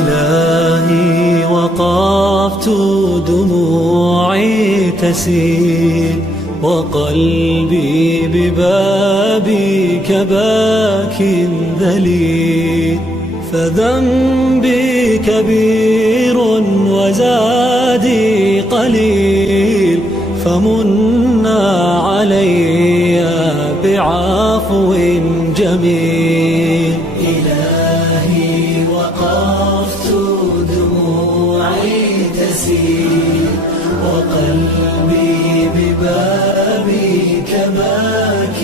إلهي وقفت دموعي تسيل وقلبي ببابك باك ذليل، فذنبي كبير وزادي قليل، فمنا علي بعفو جميل. إلهي وقفت دموعي تسيل وقلبي ببابك باك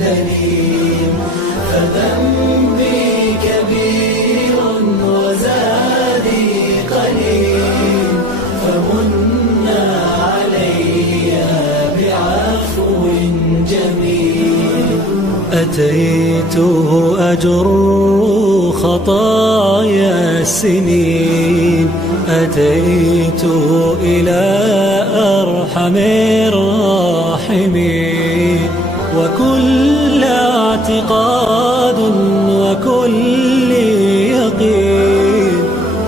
دليل، فذنبي كبير وزادي قليل، فمنا علي بعفو جميل. أتيت أجر خطايا السنين، أتيت إلى أرحم الراحمين، وكل اعتقاد وكل يقين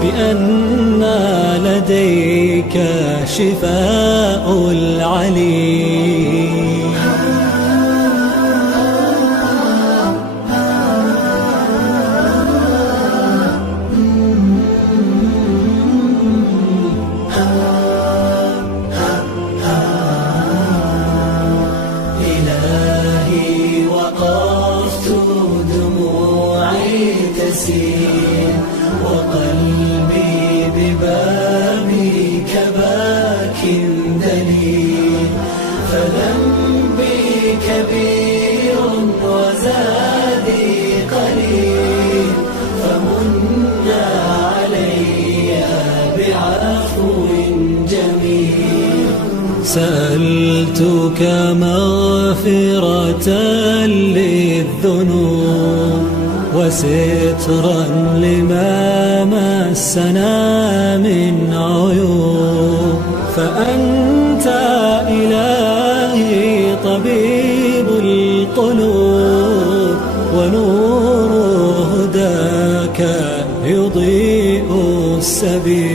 بأن لديك شفاء العليل. إلهي وقفت دموعي تسيل وقلبي ببابك باك دليل، فذنبي كبير وزادي قليل، فمنا علي بعفو جميل. سألتك مغفرة للذنوب وسترا لما مسنا من عيوب، فأنت إلهي طبيب القلوب، ونور هداك يضيء السبيل.